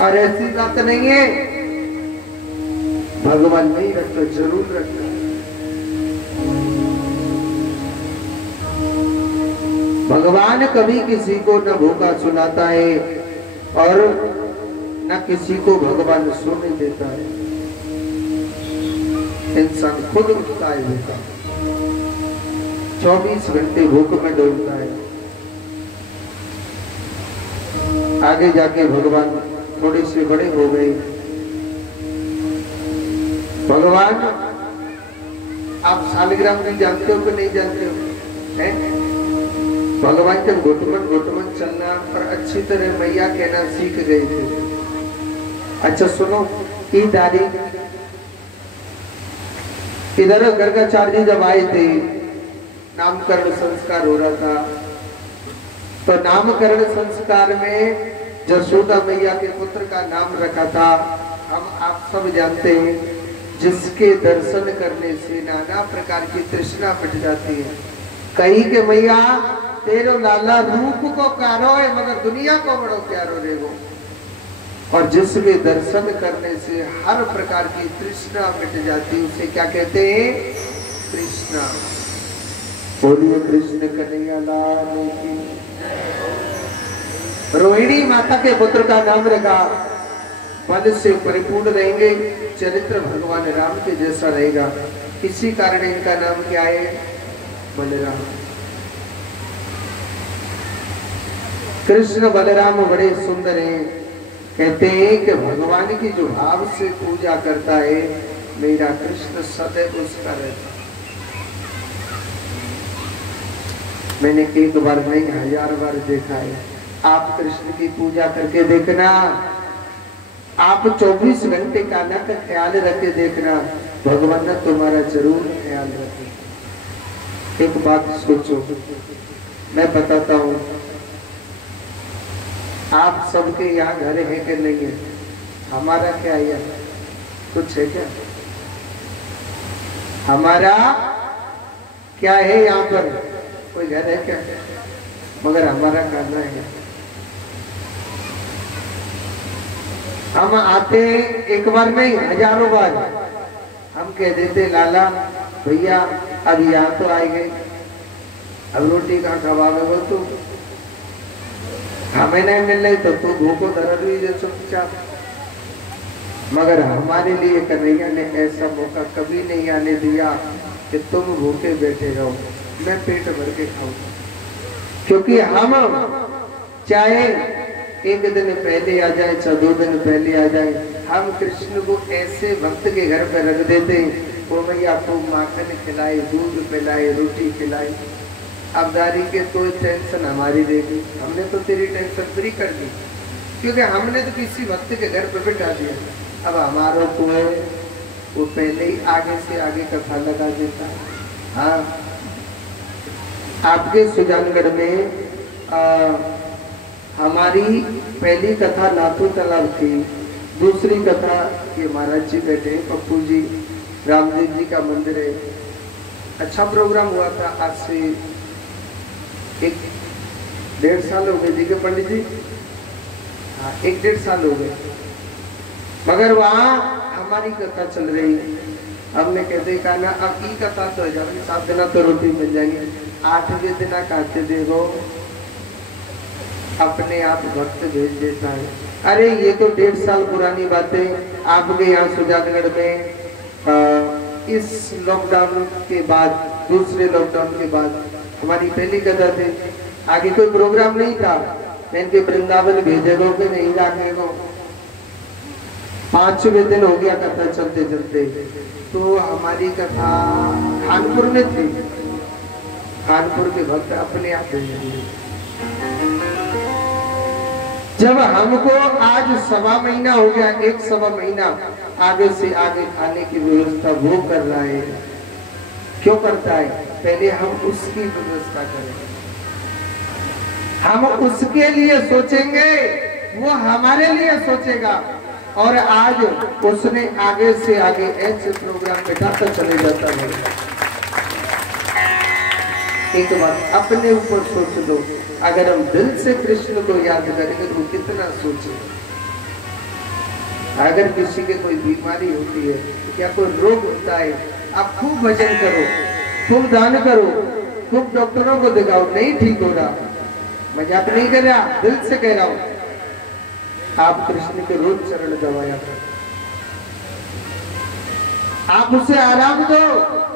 और ऐसी बात नहीं है, भगवान नहीं रखता, जरूर रखता। भगवान कभी किसी को न भूखा सुलाता है और न किसी को भगवान सोने देता है। इंसान खुद उठता है भूखा, 24 घंटे भूख में डूबता है। आगे जाके भगवान थोड़े से बड़े हो गए। भगवान, आप सालिग्राम जी जानते हो कि नहीं जानते हो? हैं? भगवान जब घुटमन चलना पर अच्छी तरह मैया कहना सीख गए थे। अच्छा सुनो, ये दादी इधर गर्गाचार्य जी जब आए थे, नामकरण संस्कार हो रहा था, तो नामकरण संस्कार में जसोदा मैया के पुत्र का नाम रखा था। हम आप सब जानते हैं, जिसके दर्शन करने से नाना प्रकार की तृष्णा मिट जाती है। कही के मैया तेरो लाला रूप को प्यारो है मगर दुनिया को बड़ो प्यारो रेगो। और जिसके दर्शन करने से हर प्रकार की तृष्णा मिट जाती, उसे क्या कहते हैं? कृष्णा। बोलिए कृष्ण कन्हैया लाल की। रोहिणी माता के पुत्र का नाम रखा, पद से परिपूर्ण रहेंगे, चरित्र भगवान राम के जैसा रहेगा। इसी कारण इनका नाम क्या है? बलराम। कृष्ण बलराम बड़े सुंदर हैं। कहते हैं कि भगवान की जो भाव से पूजा करता है, मेरा कृष्ण सदैव उसका रहता। मैंने एक बार नहीं 1000 बार देखा है। आप कृष्ण की पूजा करके देखना, आप 24 घंटे का ना का ख्याल रखे देखना, भगवान ने तुम्हारा जरूर ख्याल रखे। एक बात सोचो, मैं बताता हूँ, आप सबके यहाँ घर है कि नहीं है? हमारा क्या है? कुछ है क्या? हमारा क्या है? यहाँ पर कोई घर है क्या? मगर हमारा करना है। हम आते एक बार नहीं, हजारों बार हम कह देते, लाला भैया अब यहाँ तो आए गए, अब रोटी कहाँ खवावे? वो तो हमें नहीं मिल रही तो तू भूखो दर्द हुई जो चुपचाप। मगर हमारे लिए कन्हैया ने ऐसा मौका कभी नहीं आने दिया कि तुम भूखे बैठे रहो, मैं पेट भर के खाऊं। क्योंकि हम चाहे एक दिन पहले आ जाए, 2 दिन पहले आ जाए, हम कृष्ण को ऐसे भक्त के घर पर रख देते, वो भैया आपको माखन खिलाए, दूध पिलाए, रोटी खिलाए। अबदारी के कोई टेंशन हमारी देगी, हमने तो तेरी टेंशन फ्री कर दी, क्योंकि हमने तो किसी भक्त के घर पर बिठा दिया। अब हमारा को है वो पहले ही आगे से आगे कथा लगा देता है। हाँ, आपके सुजानगढ़ में हमारी पहली कथा नाथू तालाब थी, दूसरी कथा ये महाराज जी बैठे, पप्पू जी, रामदेव जी का मंदिर है। अच्छा प्रोग्राम हुआ था। आज से 1-1.5 साल हो गए जी के पंडित जी, हाँ 1-1.5 साल हो गए। मगर वहाँ हमारी कथा चल रही है। हमने कहते कहा ना, अब ई कथा तो है, 7 दिन तो रोटी मिल जाएंगे, 8वें दिन कहते देखो अपने आप भक्त भेज देता है। अरे ये तो 1.5 साल पुरानी बातें। आपके यहाँ सुजानगढ़ में इस लॉकडाउन के बाद, दूसरे लॉकडाउन के बाद हमारी पहली कथा थी। आगे कोई प्रोग्राम नहीं था, इनके वृंदावन भेजेगो के नहीं जाने को। 5वें दिन हो गया कथा चलते चलते। तो हमारी कथा कानपुर में थी, कानपुर के भक्त अपने आप भेजेंगे। जब हमको आज 1.25 महीना हो गया, 1-1.25 महीना आगे से आगे खाने की व्यवस्था वो कर रहा है। क्यों करता है? पहले हम उसकी व्यवस्था करें, हम उसके लिए सोचेंगे, वो हमारे लिए सोचेगा। और आज उसने आगे से आगे ऐसे प्रोग्राम बैठाता चले जाता है। एक बात अपने ऊपर सोच लो, अगर हम दिल से कृष्ण को याद करेंगे तो कितना सोचे। अगर किसी के कोई बीमारी होती है या कोई रोग होता है, आप खूब भजन करो, खूब दान करो, खूब डॉक्टरों को दिखाओ, नहीं ठीक हो रहा, मजाक नहीं कर रहा, दिल से कह रहा हूं, आप कृष्ण के रोज चरण दबाया करो, आप उसे आराम दो,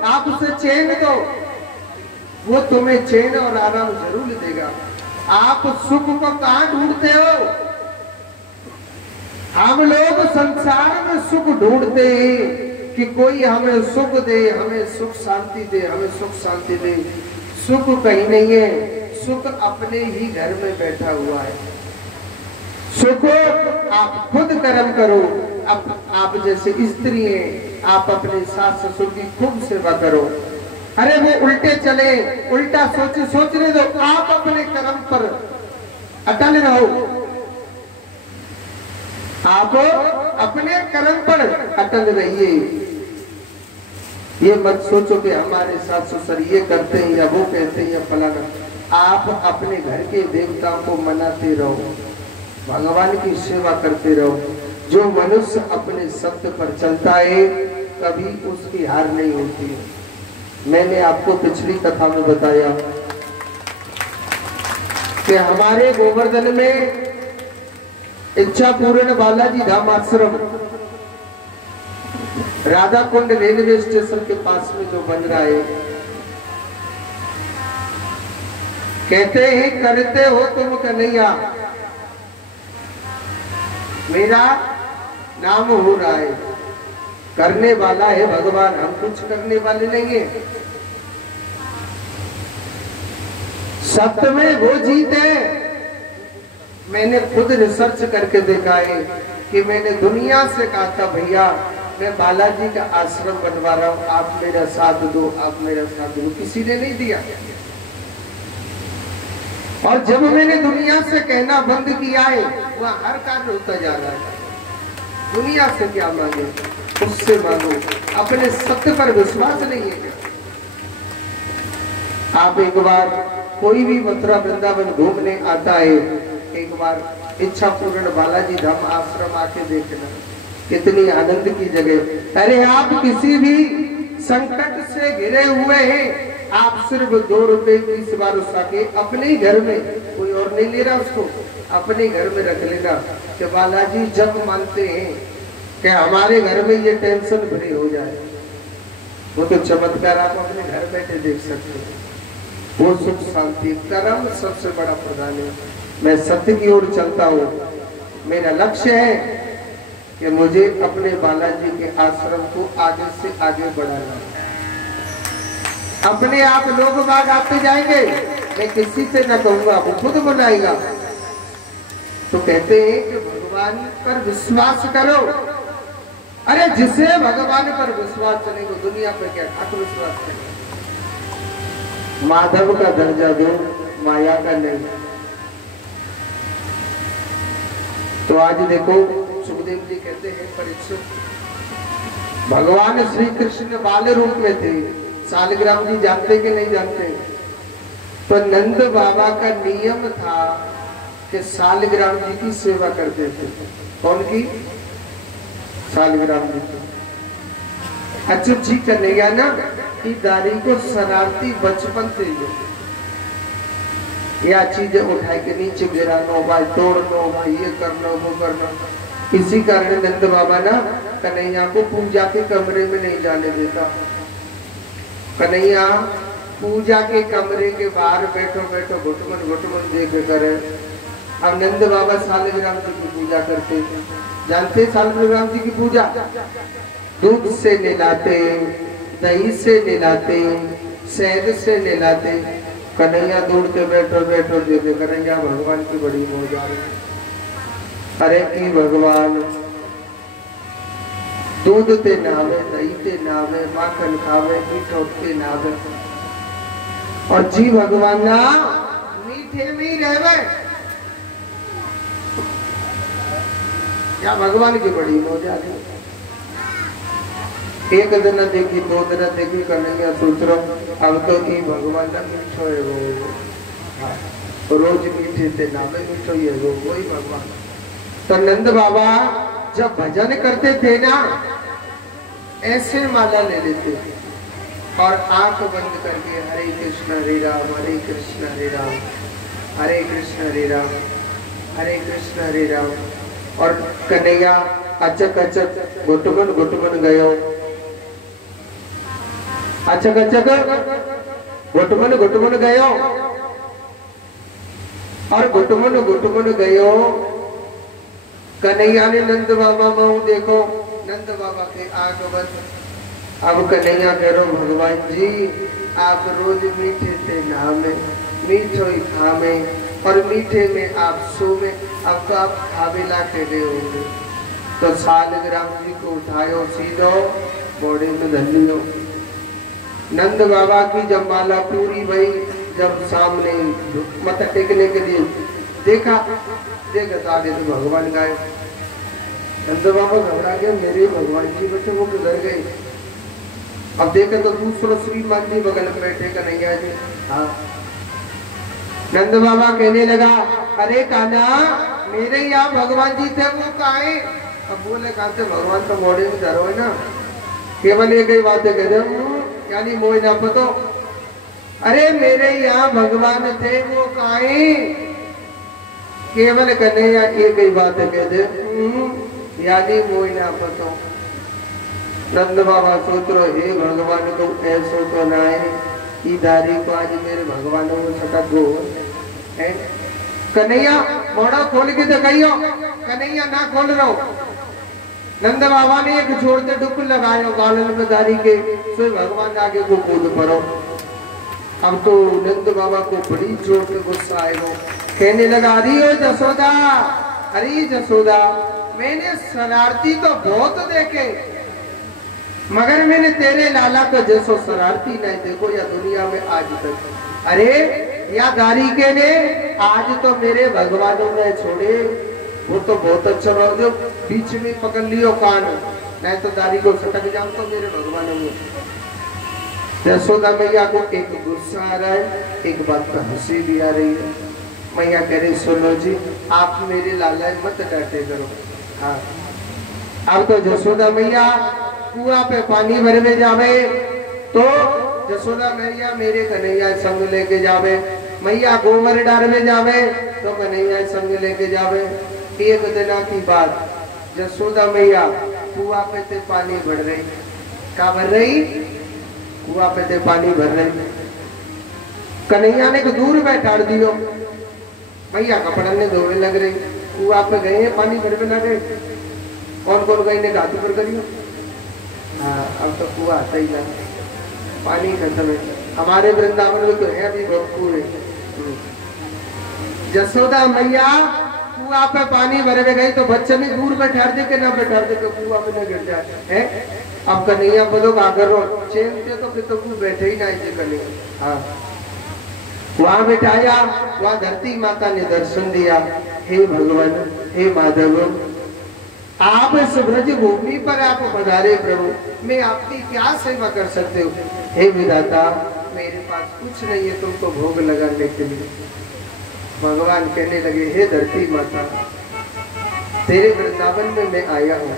आप उसे चैन दो, वो तुम्हें चैन और आराम जरूर देगा। आप सुख को कहां ढूंढते हो? हम लोग संसार में सुख ढूंढते हैं कि कोई हमें सुख दे, हमें सुख शांति दे, हमें सुख शांति दे। सुख कहीं नहीं है, सुख अपने ही घर में बैठा हुआ है। सुख आप खुद कर्म करो। आप जैसे स्त्री हैं, आप अपने सास ससुर की खूब सेवा करो। अरे वो उल्टे चले, उल्टा सोचने दो, आप अपने कर्म पर अटल रहो। आप अपने कर्म पर अटल रहिए। ये मत सोचो कि हमारे सास ससुर ये करते हैं या वो कहते हैं या फलाना। आप अपने घर के देवताओं को मनाते रहो, भगवान की सेवा करते रहो। जो मनुष्य अपने सत्य पर चलता है कभी उसकी हार नहीं होती है। मैंने आपको पिछली कथा में बताया कि हमारे गोवर्धन में इच्छा पूर्ण बालाजी धाम आश्रम राधा कुंड रेलवे स्टेशन के पास में जो बन रहा है, कहते हैं करते हो तुम कन्हैया, मेरा नाम हो रहा है। करने वाला है भगवान, हम कुछ करने वाले नहीं है। सत्य में वो जीत है। मैंने खुद रिसर्च करके देखा है कि मैंने दुनिया से कहा था भैया मैं बालाजी का आश्रम बनवा रहा हूं, आप मेरा साथ दो, आप मेरा साथ दो। किसी ने नहीं दिया। और जब मैंने दुनिया से कहना बंद किया है वह हर कार्य होता जा रहा है। दुनिया से क्या मांगे, उससे मांगो। अपने सत्य पर विश्वास नहीं है क्या? आप एक बार कोई भी मथुरा वृंदावन घूमने आता है, एक बार इच्छा पूर्ण बालाजी धाम आश्रम आके देखना, कितनी आनंद की जगह। अरे आप किसी भी संकट से घिरे हुए हैं, आप सिर्फ 2 रुपए की सिवार उठाके अपने ही घर में, कोई और नहीं ले रहा उसको, अपने घर में रख लेना कि बालाजी जब मानते हैं कि हमारे घर में ये टेंशन भरी हो जाए। वो तो चमत्कार आप अपने घर बैठे देख सकते हो। वो सुख शांति कर्म सबसे बड़ा प्रधान है। मैं सत्य की ओर चलता हूँ। मेरा लक्ष्य है कि मुझे अपने बालाजी के आश्रम को आगे से आगे बढ़ाना। अपने आप लोग बाग आते जाएंगे, मैं किसी से न कहूंगा, वो खुद बनाएगा। तो कहते हैं कि भगवान पर विश्वास करो। अरे जिसे भगवान पर विश्वास चले वो दुनिया पर क्या ठाकुर विश्वास करे। माधव का दर्जा दो, माया का नहीं। तो आज देखो सुखदेव जी कहते हैं परीक्षित, भगवान श्री कृष्ण बाल रूप में थे। सालग्राम जी जानते कि नहीं जानते? तो नंद बाबा का नियम था कि सालग्राम जी की सेवा करते थे। कौन की? सालग्राम जी की। अच्युत जी कन्हैया ना की दाढ़ी को शरारती बचपन से या चीजें उठाई के नीचे गिराना, भाई तोड़ना, भाई ये करना वो करना। इसी कारण नंद बाबा ना कन्हैया को पूजा के कमरे में नहीं जाने देता। कन्हैया पूजा के कमरे के बाहर बैठो बैठो घुटमन घुटमन देख करे। अब नंद बाबा सालग्राम जी की पूजा करते। जानते सालग्राम जी की पूजा? दूध से नहलाते, दही से नहलाते, शहद से नहलाते। कन्हैया दूर के बैठो बैठो देखे कन्हैया भगवान की बड़ी मौज आ रही। अरे की भगवान दूध ते नावे, दही ते नावे, माखन खावे, मीठो ते नावे। और जी भगवान ना मीठे में ही रहवे। या भगवान की बड़ी मौज आ गई। एक दिन देखी, 2 दिन देखी, कन्हैया सोच रहा अब तो की भगवान ना मीठो है वो रोज मीठे थे नामे मीठो ही है वो वही भगवान। तो नंद बाबा जब भजन करते थे ना, ऐसे माला ले लेते और आंख बंद करके हरे कृष्ण हरे राम हरे कृष्ण हरे राम हरे कृष्ण हरे राम हरे कृष्ण हरे राम। और कन्हैया अचक अचक घुटमन घुटमन गयो, अचक अचक घुटमन घुटमन गयो और घुटमन घुटमन गयो। कन्हैया ने नंद बाबा माऊ देखो, नंद बाबा के आग बंद। अब कन्हैया कह रो भगवान जी आप रोज मीठे थे नामे, मीठो ही खामे और मीठे में आप सोमे, अब तो आप खावे ला के गए होंगे। तो सालग्राम जी को उठायो सीधो बोड़े में धनियो। नंद बाबा की जब माला पूरी भई, जब सामने मत टेकने के लिए देखा तो आगे तो भगवान गाए। नंद बाबा घबरा गया, मेरे भगवान जी बच्चे वो किधर गए। अब देखे तो दूसरा श्रीमान जी बगल में बैठे कन्हैया जी। हाँ, नंद बाबा कहने लगा अरे कान्हा मेरे यहाँ भगवान जी थे वो कहाँ है। अब बोले कहाँ से, भगवान तो मोड़े में धरो है ना, केवल एक ही बात है कहते यानी मोह ना पतो। अरे मेरे यहाँ भगवान थे वो कहाँ है, केवल कन्हैया एक ही बात है कहते यानी मोह ना पतो। नंद बाबा सोच रो हे भगवान को ऐसो तो ना है दारी को आज मेरे भगवान को सटक गो है। कन्हैया मोड़ा खोल के दिखाइयो, कन्हैया ना खोल रहो। नंद बाबा ने एक छोड़ते डुक लगायो गालन में दारी के, सो भगवान आगे को कूद पड़ो। अब तो नंद बाबा को बड़ी चोट गुस्सा आएगा, कहने लगा अरे जसोदा, अरे जसोदा मैंने शरारती तो बहुत देखे मगर मैंने तेरे लाला को जैसो शरारती नहीं देखो या दुनिया में आज तक। अरे या गारी के ने आज तो मेरे भगवानों ने छोड़े, वो तो बहुत अच्छा रहो जो बीच में पकड़ लियो कान, नहीं तो दारी को सटक जाओ तो मेरे भगवानों में। यशोदा मैया को एक गुस्सा आ रहा है, एक बात पर हंसी भी आ रही है। मैया कह रही सुनो जी आप मेरे लाला मत डांटे करो। हाँ, अब तो यशोदा मैया कुआं पे पानी भरने जावे तो यशोदा मैया मेरे कन्हैया संग लेके जावे, मैया गोबर डालने जावे तो कन्हैया संग लेके जावे। एक दिन की बात यशोदा मैया कुआं पे ते पानी भर रही, क्या भर रही, कुआं पे ते पानी भर रही। कन्हैया ने दूर बैठा दियो, मैया कपड़ा ने धोने लग रही, कुआं पे गए पानी भर ना गए, कौन कौन गई ने घातु पर करियो। हाँ, अब तो कुआं आता ही ना, पानी खत्म है। हमारे वृंदावन में तो है अभी भरपूर है। यशोदा मैया कुआं पे पानी भरने गई तो बच्चे ने दूर बैठा दे के ना बैठा दे तो कुआं पे ना गिर जाए है। अब कन्हैया बोलो का करो चैन से, तो फिर तो कुछ बैठे ही नहीं थे कन्हैया। हाँ, वहां बैठाया, वहां धरती माता ने दर्शन दिया, हे भगवान हे माधव आप इस ब्रज भूमि पर आप पधारे प्रभु, मैं आपकी क्या सेवा कर सकते हो। हे विधाता मेरे पास कुछ नहीं है तुमको भोग लगाने के लिए। भगवान कहने लगे हे धरती माता तेरे वृंदावन में मैं आया हूँ,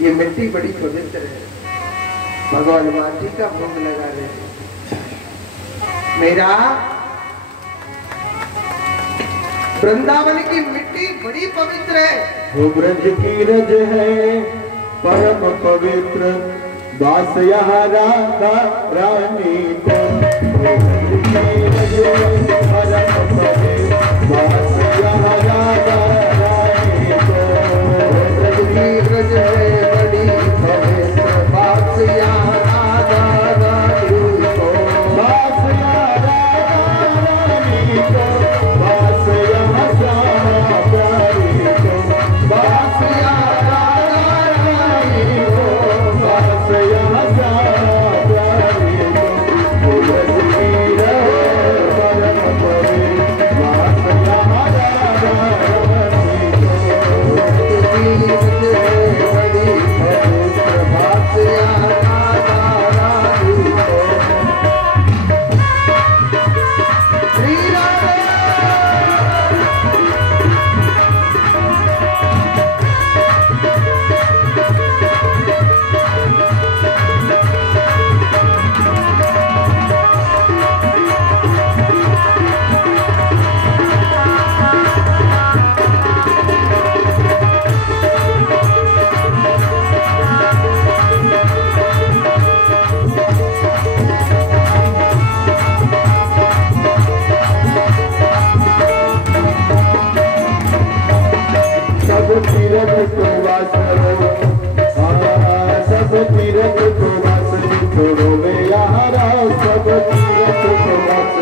ये मिट्टी बड़ी पवित्र है। भगवान माटी का भोग लगा रहे मेरा वृंदावन की मिट्टी बड़ी पवित्र है। वो ब्रज की रज है परम पवित्र, वास यहाँ राधा रानी को। वो ब्रज की रज है परम पवित्र, वास यहाँ राधा रानी को। वो ब्रज की रज है बड़ी पवित्र, वास यहाँ राधा रानी को। वास यहाँ राधा रानी को, वास यहाँ श्यामा प्यारी को। वास यहाँ राधा रानी को, वास यहाँ श्यामा प्यारी को। वो ब्रज की रज परम पवित्र, वास यहाँ को वास करो, सब तीरथ को वास छोड़ो वे यारा, सब तीरथ को वास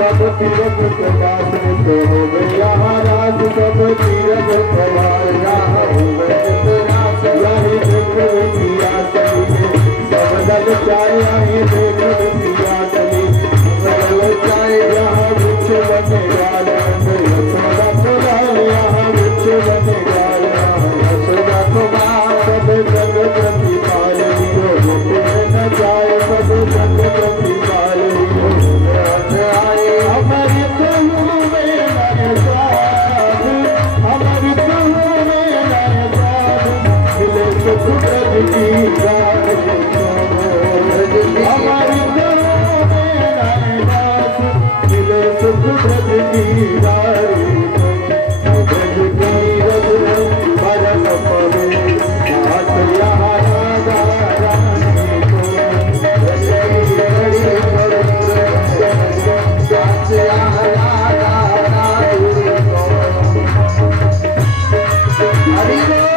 सब तीरथ को वास छोड़ो वे यारा, सब तीरथ को यही देख पिया सही, सब दल चाहे यही देख पिया सही, सब चाहे यहाँ वृक्ष बनेगा, यशोदा कुमार यहाँ वृक्ष बनेगा, यशोदा कुमार सब जग प्रतिपाल लियो, न जाए सब जग प्रतिपाल लियो, हमारी प्रभु में नए साध, हमारी प्रभु में नए साध, मिले सुख ब्रज की राह, हमारी प्रभु में नए दास, मिले सुख ब्रज की राह, ब्रज की रज परम पवित्र, हाथ यहाँ राधा रानी को, ब्रज की रज हाथ यहाँ राधा रानी को, हरि बोल।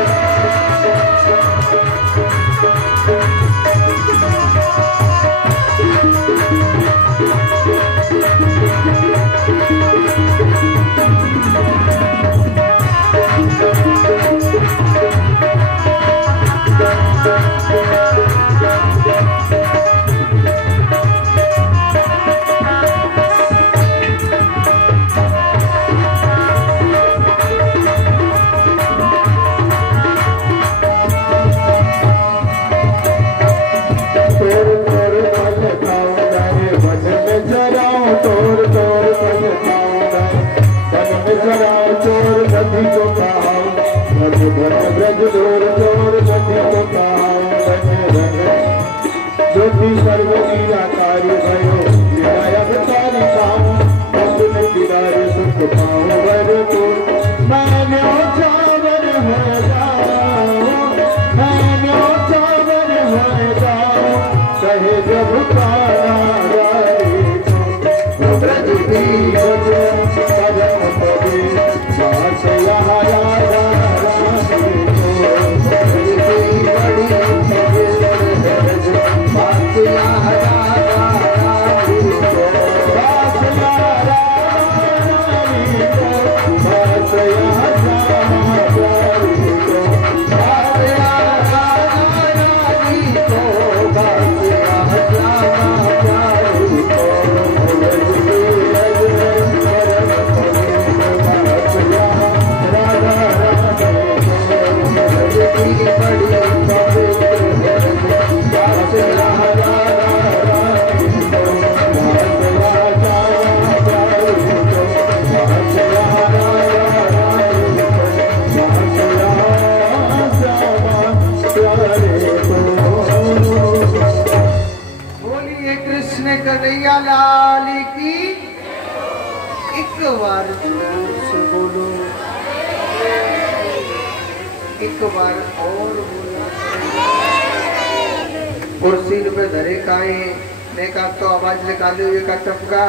ब्रज दूर दूर नदी को ज्योति सर्व निराकारी भयो, अवतारी पाऊं अपने किनारे सुख पाऊं, वर को मैंने चावर हो जाऊं, मैंने चावर हो जाऊं, कहे जब काना ब्रज की परम पवित्र, सास यहाँ राधा कन्हैया लाल की। एक बार जोर से बोलो, एक बार और बोलो। और सिर पे धरे काए ने का तो आवाज निकाले हुए का टपका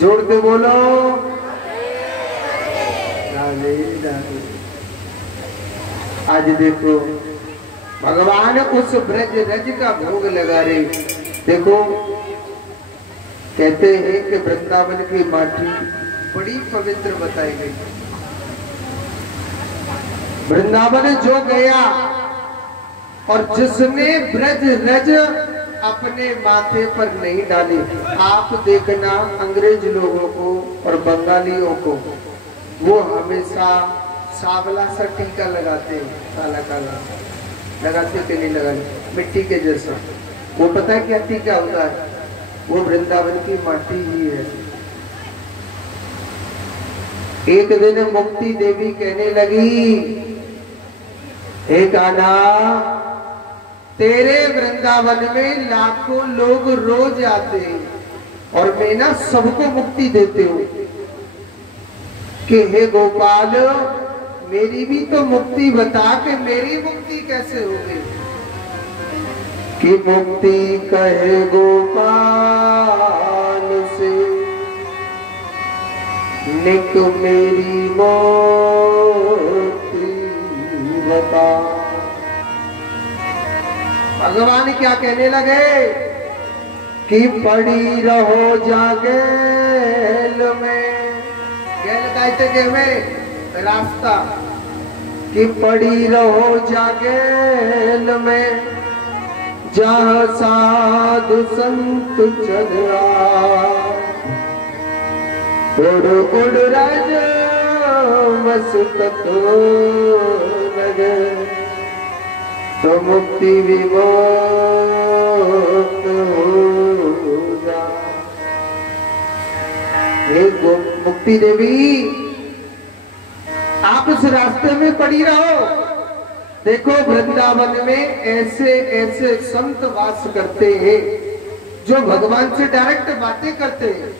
जोड़ के बोलो, राधे राधे। आज देखो भगवान उस ब्रज रज का भोग लगा रहे। देखो कहते हैं कि वृंदावन की माटी बड़ी पवित्र बताई गई। वृंदावन जो गया और जिसने ब्रज रज अपने माथे पर नहीं डाली, आप देखना अंग्रेज लोगों को और बंगालियों को वो हमेशा सावला सा टीका लगाते हैं, काला काला लगाते कि नहीं लगाते, मिट्टी के जैसा। वो पता है क्या टीका होता है? वो वृंदावन की माटी ही है। एक दिन मुक्ति देवी कहने लगी, हे कान्हा, तेरे वृंदावन में लाखों लोग रोज आते हैं और मैं ना सबको मुक्ति देते हूँ कि हे गोपाल, मेरी भी तो मुक्ति बता के मेरी मुक्ति कैसे होगी? कि मुक्ति कहे गोपाल से निक मेरी मोह भगवान क्या कहने लगे कि पड़ी रहो जागेल में, गेल कहते के में रास्ता, कि पड़ी रहो जागेल में जहाँ साधु संत चला, उड़ उड़ रज मस्तक लगे तो मुक्ति विमोक्त हो जा। मुक्ति देवी आप उस रास्ते में पड़ी रहो। देखो वृंदावन में ऐसे ऐसे संत वास करते हैं जो भगवान से डायरेक्ट बातें करते हैं।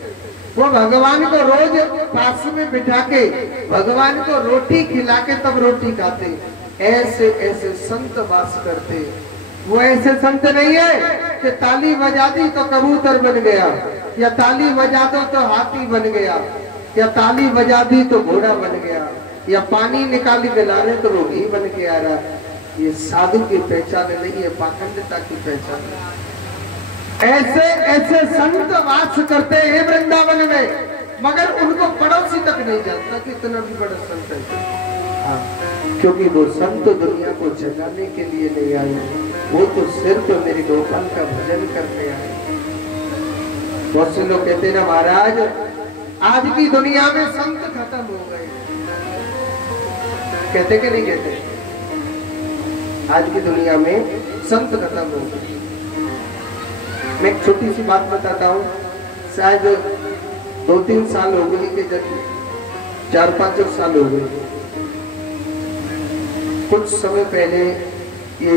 वो भगवान को रोज पास में बिठा के भगवान को रोटी खिला के तब रोटी खाते। ऐसे ऐसे संत वास करते। वो ऐसे संत नहीं है कि ताली बजा दी तो कबूतर बन गया, या ताली बजा दो तो हाथी बन गया, या ताली बजा दी तो घोड़ा बन गया, या पानी निकाली मिला रहे तो रोगी बन के आ रहा। ये साधु की पहचान नहीं है, पाखंडता की पहचान है। ऐसे ऐसे संत वास करते हैं वृंदावन में, मगर उनको पड़ोसी तक नहीं जानता कि इतना भी बड़ा संत है। हाँ, क्योंकि वो संत दुनिया को जगाने के लिए नहीं आए, वो तो सिर्फ मेरे गोपाल का भजन करने आए। बहुत से लोग कहते हैं ना महाराज आज की दुनिया में संत खत्म हो गए, कहते कि नहीं कहते? आज की दुनिया में संत खत्म हो गए। मैं एक छोटी सी बात बताता हूँ। शायद 2-3 साल हो गए कि जब 4-5 साल हो गए। कुछ समय पहले ये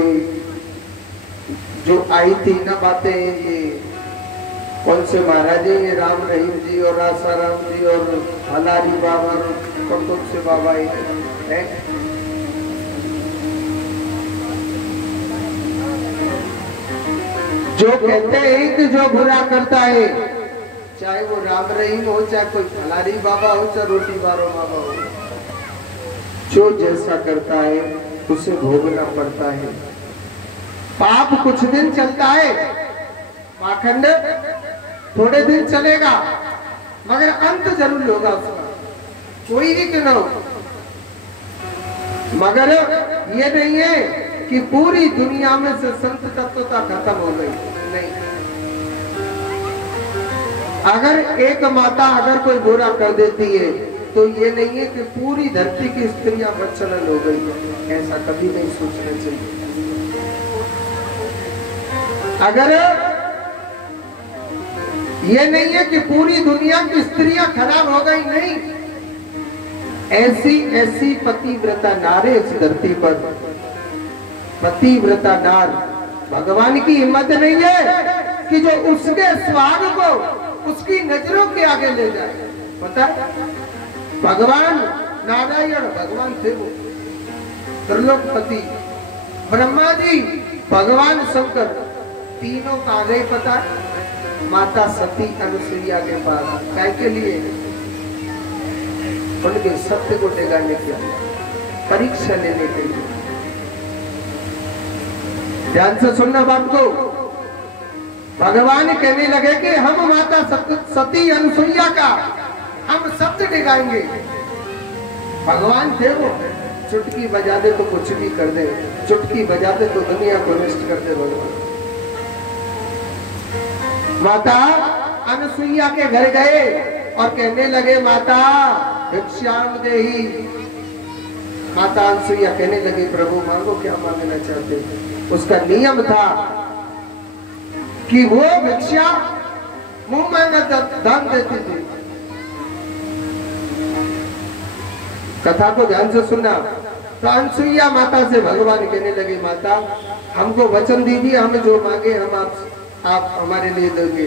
जो आई थी ना बातें, ये कौन से महाराज है, ये राम रहीम जी और आसाराम जी और हलारी बाबा और कौन से बाबा है, जो कहते हैं कि जो बुरा करता है, चाहे वो राम रहीम हो, चाहे कोई हलारी बाबा हो, चाहे रोटी बारो बाबा हो, जो जैसा करता है उसे भोगना पड़ता है। पाप कुछ दिन चलता है, पाखंड थोड़े दिन चलेगा, मगर अंत जरूर होगा उसका, कोई भी क्यों ना हो। मगर ये नहीं है कि पूरी दुनिया में से संत तत्वता खत्म हो गई, नहीं। अगर एक माता अगर कोई बुरा कर देती है तो ये नहीं है कि पूरी धरती की स्त्रियां बदचलन हो गई, ऐसा कभी नहीं सोचना चाहिए। अगर ये नहीं है कि पूरी दुनिया की स्त्रियां खराब हो गई, नहीं। ऐसी ऐसी पतिव्रता नारे इस धरती पर, पतिव्रता नार, भगवान की हिम्मत नहीं है कि जो उसके स्वाग को उसकी नजरों के आगे ले जाए। पता है भगवान नारायण भगवान थे, वो त्रिलोकपति ब्रह्मा जी, भगवान शंकर, तीनों का गए पता है माता सती अनुसुईया के पास, काय के लिए? उनके सत्य को टिकाने के लिए, परीक्षा लेने के लिए। ध्यान से सुनना बात को। भगवान कहने लगे कि हम माता सती अनुसुईया का हम सत्य टिकाएंगे। भगवान थे वो, चुटकी बजा दे तो कुछ भी कर दे, चुटकी बजा दे तो दुनिया को नष्ट कर दे भगवान। माता अनुसुईया के घर गए और कहने लगे माता भिक्षाम देहि। माता अनुसुईया कहने लगी प्रभु मांगो, क्या मांगना चाहते? उसका नियम था कि वो भिक्षा मुंह मांगा दान देती थी। कथा को ध्यान से सुनना। तो अनुसुईया माता से भगवान कहने लगे माता हमको वचन दीजिए, हमें जो मांगे हम आप हमारे लिए दोगे।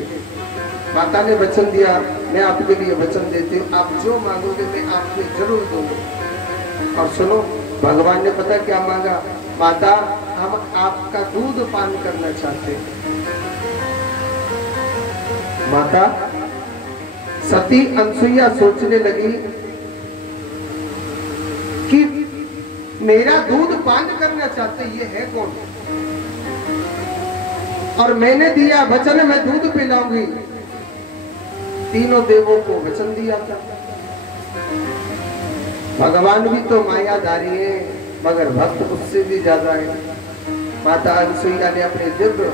माता ने वचन दिया, मैं आपके लिए वचन देती हूँ, आप जो मांगोगे मैं आपको जरूर दूंगा। और सुनो भगवान ने पता क्या मांगा? माता हम आपका दूध पान करना चाहते हैं। माता सती अनुसुईया सोचने लगी कि मेरा दूध पान करना चाहते, ये है कौन? और मैंने दिया वचन मैं दूध पिलाऊंगी। तीनों देवों को वचन दिया था। भगवान भी तो मायाधारी है, मगर भक्त उससे भी ज्यादा है। माता अनसुईया ने अपने दिव्य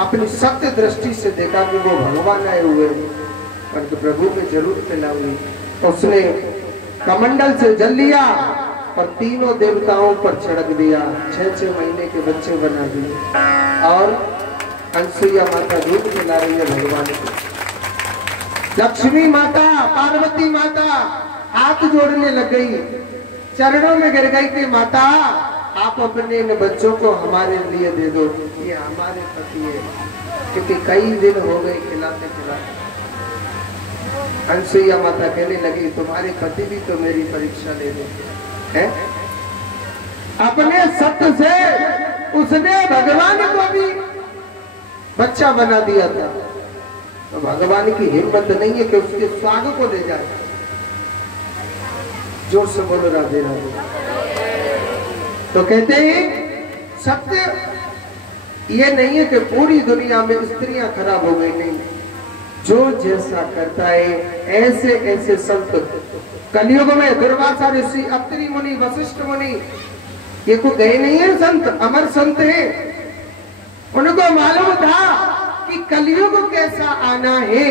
अपनी सत्य दृष्टि से देखा कि वो भगवान आए हुए, परंतु प्रभु में जरूर पिलाऊंगी। उसने कमंडल से जल लिया और तीनों देवताओं पर छिड़क दिया। 6-6 महीने के बच्चे बना दिए और अनसुईया माता दूध पिला रही है भगवान को। लक्ष्मी माता, पार्वती माता हाथ जोड़ने लग गई, चरणों में गिर गई कि माता आप अपने इन बच्चों को हमारे लिए दे दो, ये हमारे पति है, क्योंकि कई दिन हो गए खिलाते खिलाते। अनसुईया माता कहने लगी तुम्हारे पति भी तो मेरी परीक्षा ले रहे हैं। अपने सत्य से उसने भगवान को भी बच्चा बना दिया था, तो भगवान की हिम्मत नहीं है कि उसके स्वाग को ले जाए। जोर से बोलो राधे राधे। तो कहते हैं सत्य ये नहीं है कि पूरी दुनिया में स्त्रियां खराब हो गई, नहीं, जो जैसा करता है ऐसे ऐसे संत कलयुग में दुर्वासा ऋषि, अत्रि मुनि, वशिष्ठ मुनि, ये को गए नहीं है संत, अमर संत है। उनको मालूम था कि कलयुग कैसा आना है,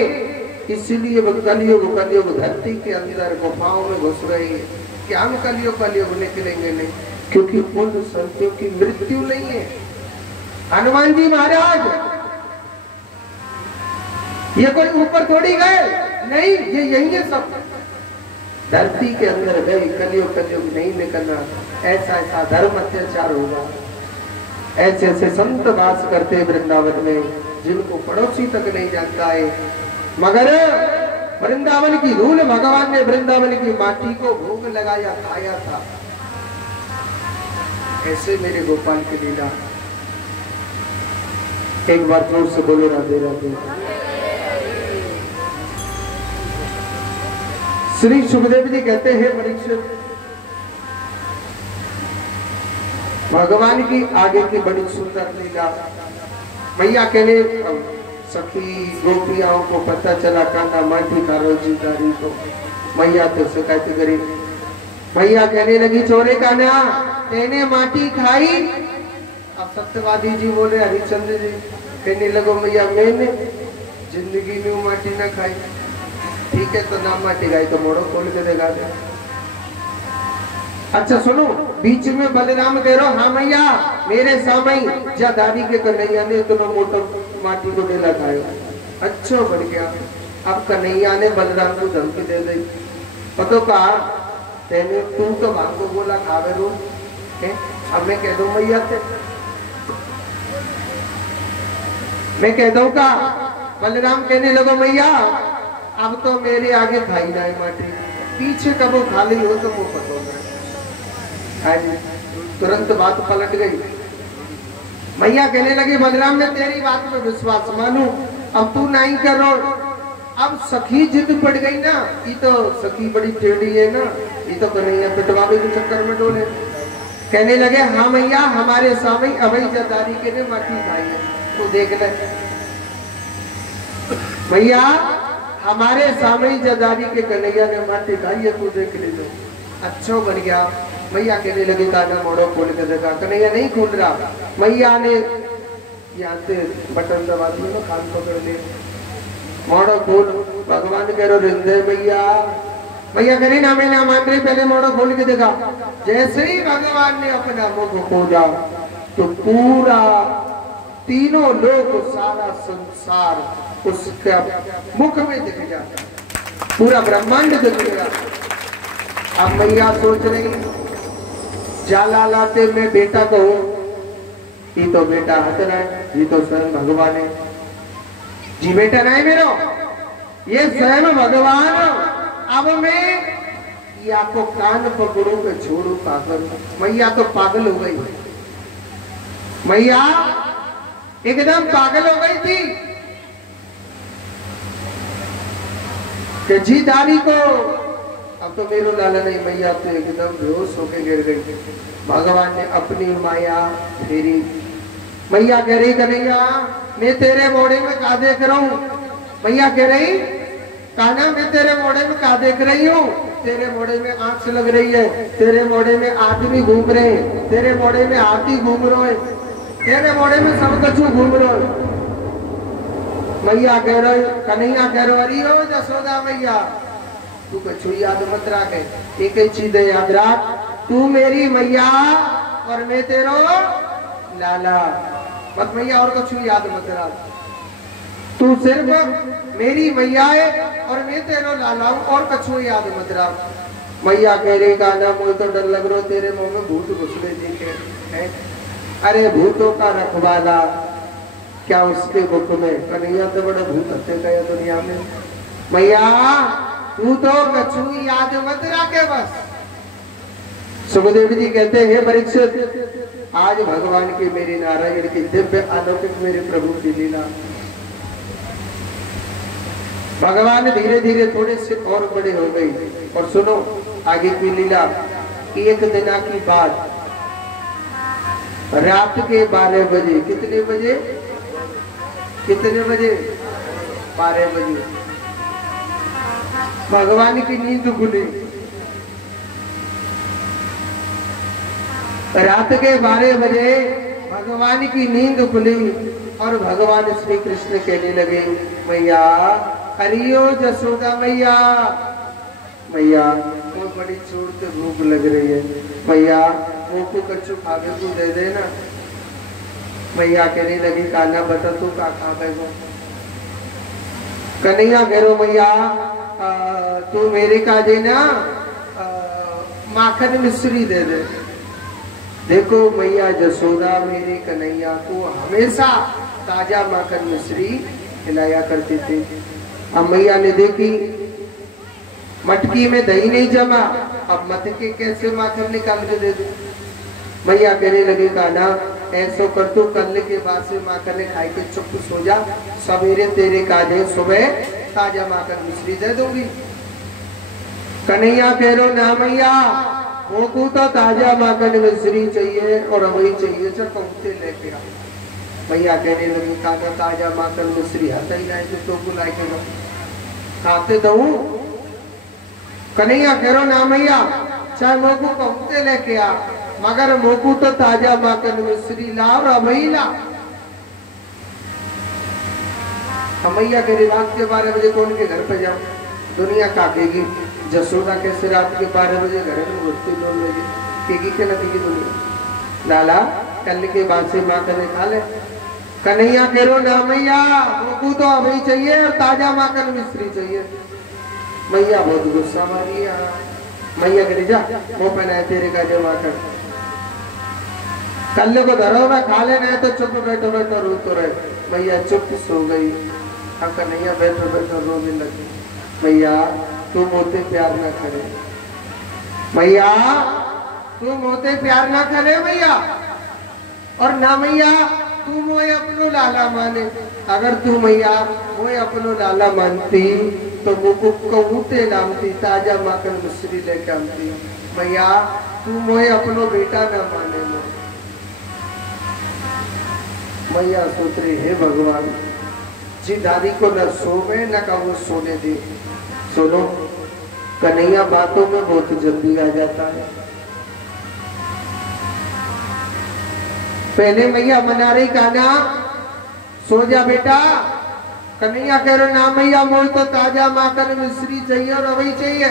इसीलिए वो कलयुग धरती के अंदर गुफाओं में घुस रहे हैं कि हम कलयुग निकलेंगे नहीं, क्योंकि उन संतों की मृत्यु नहीं है। हनुमान जी महाराज ये कोई ऊपर थोड़ी गए, नहीं, ये यही है सब, धरती के अंदर गए। कलयुग नहीं निकलना, ऐसा धर्म अत्याचार होगा। ऐसे ऐसे संत वास करते वृंदावन में जिनको पड़ोसी तक नहीं जानता है, मगर वृंदावन की धूल भगवान ने वृंदावन की माटी को भोग लगाया, खाया था। ऐसे मेरे गोपाल की लीला। एक बार जोर से बोलो राधे राधे। श्री सुखदेव जी कहते हैं परीक्षित, भगवान की आगे की बड़ी सुंदर लीला। मैया कहने सखी गोपियाओं को पता चला कान्हा माटी का रोजीदारी को, मैया तो शिकायत करी। मैया कहने लगी चोरे कान्हा तेने माटी खाई। अब सत्यवादी जी बोले हरिश्चंद्र जी, कहने लगो मैया मैंने जिंदगी में माटी ना खाई। ठीक है तो नाम माटी खाई तो मोड़ो खोल के दिखा दे। अच्छा सुनो, बीच में बलराम कह रहा हाँ मैया मेरे सामई जदारी के कन्हैया ने तुम्हें मोटो माटी को डेला खाया। अच्छा बढ़ गया। अब कन्हैया ने बलराम को धमकी दे दी, पतो कहा तेने तू तो भांगो बोला खावे रो है, अब मैं कह दू मैया से, मैं कह दू का। बलराम कहने लगो मैया अब तो मेरे आगे खाई ना माटी, पीछे कब खाली हो तो वो पतो ना। तुरंत बात पलट गई। मैया कहने लगी बलराम मैं तेरी बात में विश्वास मानू, अब तू नहीं करो। अब सखी जिद पड़ गई ना, ये तो सखी बड़ी टेढ़ी है ना, ये तो कन्हैया पिटवावे के चक्कर में डोले। कहने लगे हाँ मैया हमारे सामने अभय जदारी के ने माटी खाई है, तू देख ले। मैया हमारे सामने जदारी के कन्हैया ने माटी खाई है, तू देख ले। अच्छा बन गया। मैया कहने लगी काना मोड़ो खोल के देखा, कन्हैया नहीं खोल रहा। मैया ने यहाँ से बटन दबा दिया, कान पकड़ ले, मोड़ो खोल। भगवान कह रहे रिंदे मैया, मैया करी ना मैं ना मान रही, पहले मोड़ो खोल के देखा। जैसे ही भगवान ने अपना मुख खोला तो पूरा तीनों लोग सारा संसार उसके मुख में दिख जाता, पूरा ब्रह्मांड दिख गया। अब मैया सोच रही जाला लाते मैं बेटा कहूं, ये तो बेटा हट रहा है, ये तो स्वयं भगवान है जी, बेटा नहीं मेरो, ये स्वयं भगवान। अब मैं या तो कान पकड़ू के छोड़ू पागल। मैया तो पागल हो गई, मैया एकदम पागल हो गई थी कि जी दारी को अब तो मेरो लाला नहीं। मैया तो एकदम बेहोश होकर गिर गई। भगवान ने अपनी माया फेरी मैया कह रही कन्हैया मैं तेरे मोड़े में का देख रहा हूँ। मैया कह रही कान्हा मैं तेरे मोड़े में का देख रही हूँ। तेरे मोड़े में आंख लग रही है, तेरे मोड़े में आदमी घूम रहे हैं, तेरे मोड़े में हाथी घूम रहे हैं, तेरे मोड़े में सब कछु घूम रहे। मैया कह रही कन्हैया कह रहे अरे हो जसोदा मैया तू कछु याद मत रखे, एक ही चीज याद रख, तू मेरी मैया और मैं तेरो लाला। मत मैया और कछु याद मत रख, तू सिर्फ मेरी मैया है और मैं तेरो लाला हूं और कछु याद मत रख। मैया कह रही कान्हा मुझे तो डर लग रहा तेरे मुंह में भूत घुसले देखे हैं। अरे भूतों का रखवाला क्या उसके बुक में, कन्हैया तो बड़ा भूत हत्या गया दुनिया में। मैया तू तो कछु याद मत रखे बस। सुखदेव जी कहते हैं परीक्षित आज भगवान की मेरी नारायण की दिव्य अलौकिक मेरे प्रभु की लीला। भगवान धीरे धीरे थोड़े से और बड़े हो गए और सुनो आगे की लीला। एक दिन की बात रात के 12 बजे, कितने बजे 12 बजे भगवान की नींद खुली। रात के 12 बजे भगवान की नींद खुली और भगवान श्री कृष्ण कहने लगे मैया हरियो जसोदा मैया, मैया वो बड़ी जोर से भूख लग रही है, मैया वो को कच्चू खावे को दे देना। मैया कहने लगी कान्हा बता तू का खावे को। कन्हैया कह रो मैया तू मेरे का देना माखन मिश्री दे दे। देखो मैया जसोदा मेरी कन्हैया को हमेशा ताजा माखन मिश्री खिलाया करती थी। अब मैया ने देखी मटकी में दही नहीं जमा, अब मटके कैसे माखन निकाल के दे दे। मैया कहने लगी कान्हा ऐसो कर तू कल के बाद से माखन खाई के चुप सो जा, सवेरे तेरे काजे सुबह ताजा माखन मिश्री दे दूंगी। कन्हैया कह रो ना मैया वो को तो ताजा माखन मिश्री चाहिए और वही चाहिए चल कौते लेके आ। मैया कहने लगी कान्हा ताजा माखन मिश्री आता ही नहीं तो बुला के दो खाते दो। कन्हैया कह रो ना मैया चाहे मोकू कौते लेके आ मगर मोकू तो ताजा माखन मिश्री ला और वही ला। मैया कह रही रात के 12 बजे कौन के घर पे जाओ, दुनिया काटेगी। जसोदा कैसे रात के 12 बजे घर में घुसती लोग केगी के नदी की दुनिया। लाला कल के बाद से माखन खा ले। कन्हैया कह रो ना मैया मोकू तो अभी चाहिए और ताजा माखन मिश्री चाहिए। मैया बहुत गुस्सा मारी है। मैया कह रही जा वो पहना तेरे का जो माखन कल को धरो ना खा लेना है तो चुप बैठो बैठो रो तो रहे। मैया चुप सो गई। अब कन्हैया बैठो बैठो रोने लगी। मैया तू मोते प्यार ना करे, मैया तू मोते प्यार ना करे मैया, और ना मैया तू मोए अपनो लाला माने। अगर तू मैया मोए अपनो लाला मानती तो मुझको कहूते नामती ताजा माखन मिश्री लेके आती। मैया तू मोए अपनो बेटा ना माने। मैया सोच रही है भगवान जी दादी को न सोवे न कहो सोने दे। सुनो कन्हैया बातों में बहुत जल्दी आ जाता है। पहले मैया मना रही कान्हा सो जा बेटा। कन्हैया कह रहे ना मैया मोल तो ताजा माखन मिश्री चाहिए और अभी चाहिए।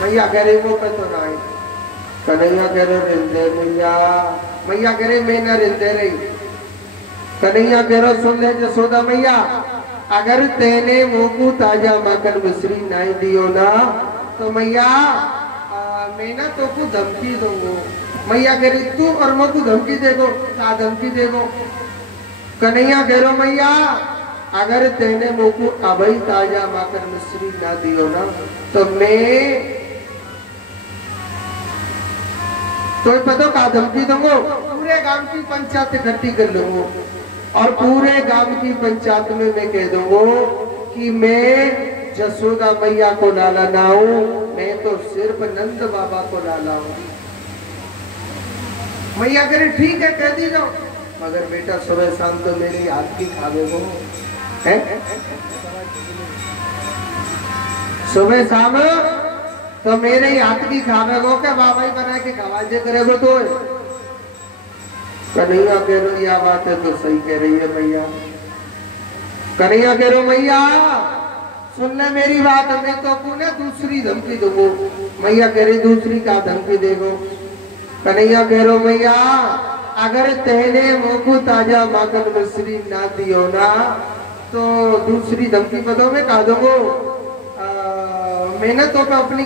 मैया कह रही वो पे तो ना आई। कन्हैया कह रहे रिंदे मैया, मैया कह रही मैं न रिंदे रही। कन्हैया कह रहे सुन ले जसोदा मैया अगर तेने मोकू ताजा माखन मिश्री नहीं दियो ना तो मैया मैं ना तो को धमकी दूंगो। मैया कह रही तू और मोकू धमकी देगो क्या धमकी देगो। कन्हैया कह रहे मैया अगर तेने मोकू अभी ताजा माखन मिश्री ना दियो ना तो मैं तो पता का धमकी दूंगो पूरे गांव की पंचायत इकट्ठी कर लूंगो और पूरे गांव की पंचायत में मैं कह दूंगो कि मैं जसोदा मैया को लाला ना हूं, मैं तो सिर्फ नंद बाबा को लाला हूं। मैया करे ठीक है कह दी जाओ, मगर बेटा सुबह शाम तो मेरी हाथ की खावे वो है, सुबह शाम तो मेरे ही हाथ की खावे वो क्या बाबा ही बना के खवाजे करेगो तो कन्हैया कह रही यह बात है तो सही कह रही है मैया। कन्हैया कह रहे मैया सुन ले मेरी बात, मैं तो पुनः दूसरी धमकी दूंगो। मैया कह रही दूसरी का धमकी देगो। कन्हैया कह रहे मैया अगर तेने मोको ताजा माखन मिश्री ना दियो ना तो दूसरी धमकी बताओ मैं कहा दूंगो मैंने तो अपनी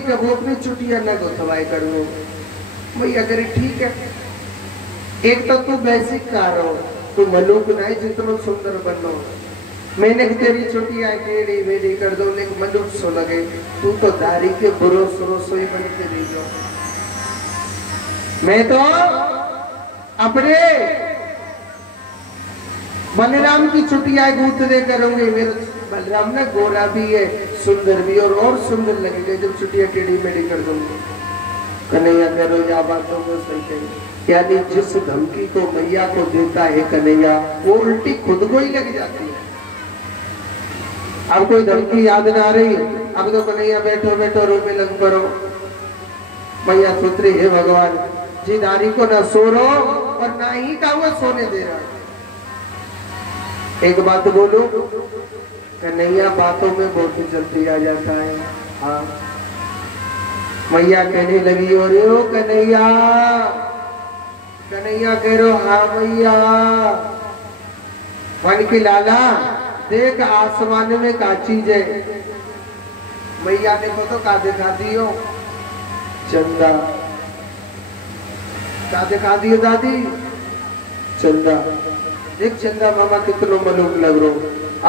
छुट्टियां न गुथवाई करूँ। मैया कह रही ठीक है, एक तो तू बेसिक कार हो, तू मलूक नहीं जितना सुंदर बनो, मैंने तेरी छुट्टियां टेढ़ी बेड़ी कर दो लेकिन मलूक सो लगे, तू तो दारी के बुरो सुरो ही बन के रही हो। मैं तो अपने बलराम की छुट्टियां गूंथने करूंगी। मेरे बलराम ना गोरा भी है सुंदर भी और सुंदर लगेगा जब छुट्टियां टेढ़ी मेढ़ी कर दूंगी। कन्हैया कह रो या बातों को सही कही, यानी जिस धमकी को मैया को देता है कन्हैया वो उल्टी खुद को ही लग जाती है। अब कोई धमकी याद ना आ रही, अब तो कन्हैया बैठो बैठो रोने लग पड़ो। मैया सोच रही है भगवान जी नारी को ना सो रो और ना ही का वो सोने दे रहा। एक बात बोलूं, कन्हैया बातों में बहुत जल्दी आ जाता है। हाँ मैया कहने लगी और ओ कन्हैया, कन्हैया कह रो हाँ मैया। वन की लाला देख आसमान में का चीज है। मैया ने को तो का दिखा दियो चंदा, का दिखा दियो दादी चंदा। देख चंदा मामा कितनो मलूक लग रो।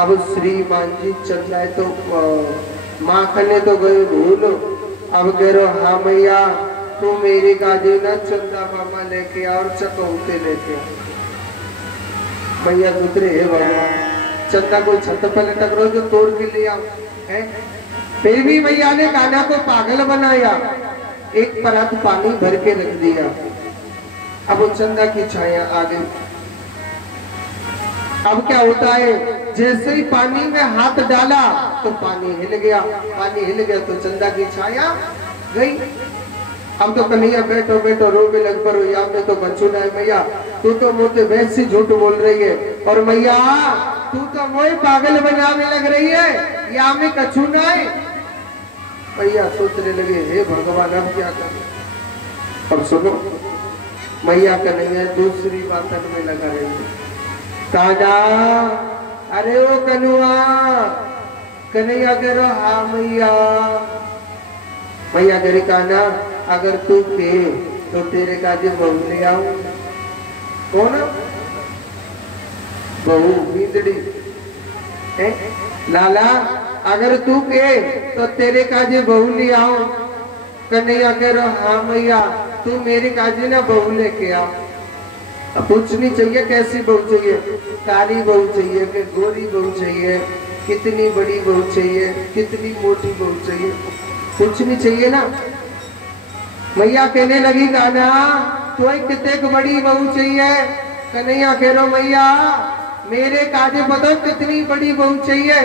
अब श्रीमान जी चंदा है तो माखने तो गए भूल। अब कह रो हाँ मैया तू मेरी गाजी ना चंदा मामा लेके आ और चकौते लेके आ। मैया दूसरे है भगवान चंदा कोई छत पर लटक रो जो तोड़ के ले आओ है। फिर भी मैया ने कान्हा को पागल बनाया, एक परत पानी भर के रख दिया। अब वो चंदा की छाया आ गई। अब क्या होता है जैसे ही पानी में हाथ डाला तो पानी हिल गया, पानी हिल गया तो चंदा की छाया गई। अब तो कन्हैया बैठो बैठो रोवे लग पड़ो, या में तो बचू ना है मैया, तू तो मुझे वैसी झूठ बोल रही है, और मैया तू तो मोए पागल बनाने लग रही है, या में कछू ना है। मैया सोचने लगे हे भगवान अब क्या करें। अब सुनो मैया कन्हैया दूसरी बात में लगा रही है। कान्हा अरे ओ कन्हुआ, कन्हैया कह रो हाँ मैया। मैया कह रही कान्हा अगर तू के तो तेरे काजे बहू ले आऊ। कौन बहू बीजड़ी है लाला, अगर तू के तो तेरे काजे बहू ले आऊ। कन्हैया कह रो हाँ मैया तू मेरे काजे ना बहू लेके आ। अब पूछनी चाहिए कैसी बहू चाहिए, काली बहू चाहिए कि गोरी बहू चाहिए, कितनी बड़ी बहू चाहिए, कितनी मोटी बहू चाहिए, पूछनी चाहिए ना। मैया कहने लगी कान्हा तो कितने बड़ी बहू चाहिए। कन्हैया कह रो मैया मेरे काजे बताओ कितनी बड़ी बहू चाहिए।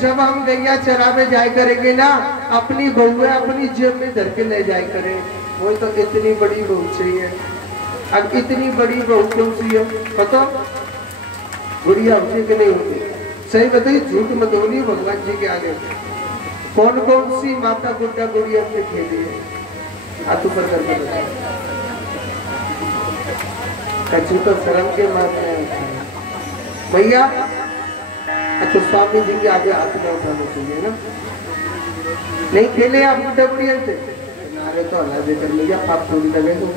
जब हम गैया चरावे जाए करेंगे ना अपनी बहू अपनी जेब में धर के ले जाए करे, वही तो इतनी बड़ी बहू चाहिए। अब इतनी बड़ी बहू क्यों सी है पता, गुड़िया होती कि नहीं होती, सही बताइए झूठ मत बोलिए भगवान जी के आगे। कौन कौन सी माता गुड्डा गुड़िया से खेली है, हाथ ऊपर करके बताओ। कछु तो शर्म के मारते हैं भैया। अच्छा स्वामी जी के आगे हाथ में उठाना चाहिए ना, नहीं खेले आप गुड्डा गुड़िया से नारे तो अलग कर लिया, आप थोड़ी लगे तो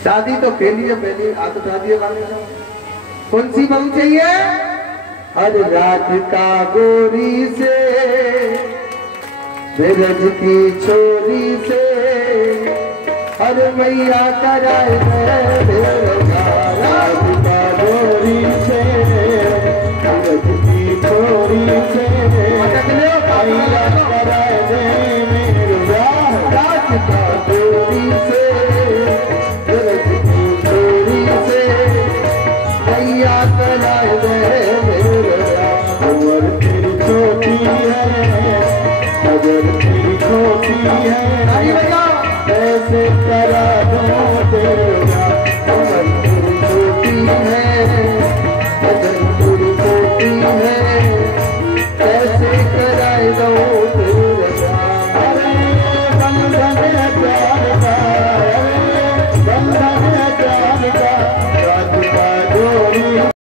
शादी तो खेली है, पहले हाथ उठा दिए वाले का। कौन सी बहू चाहिए, हर रात का गोरी से ब्रज की छोरी से, हर मैया कराए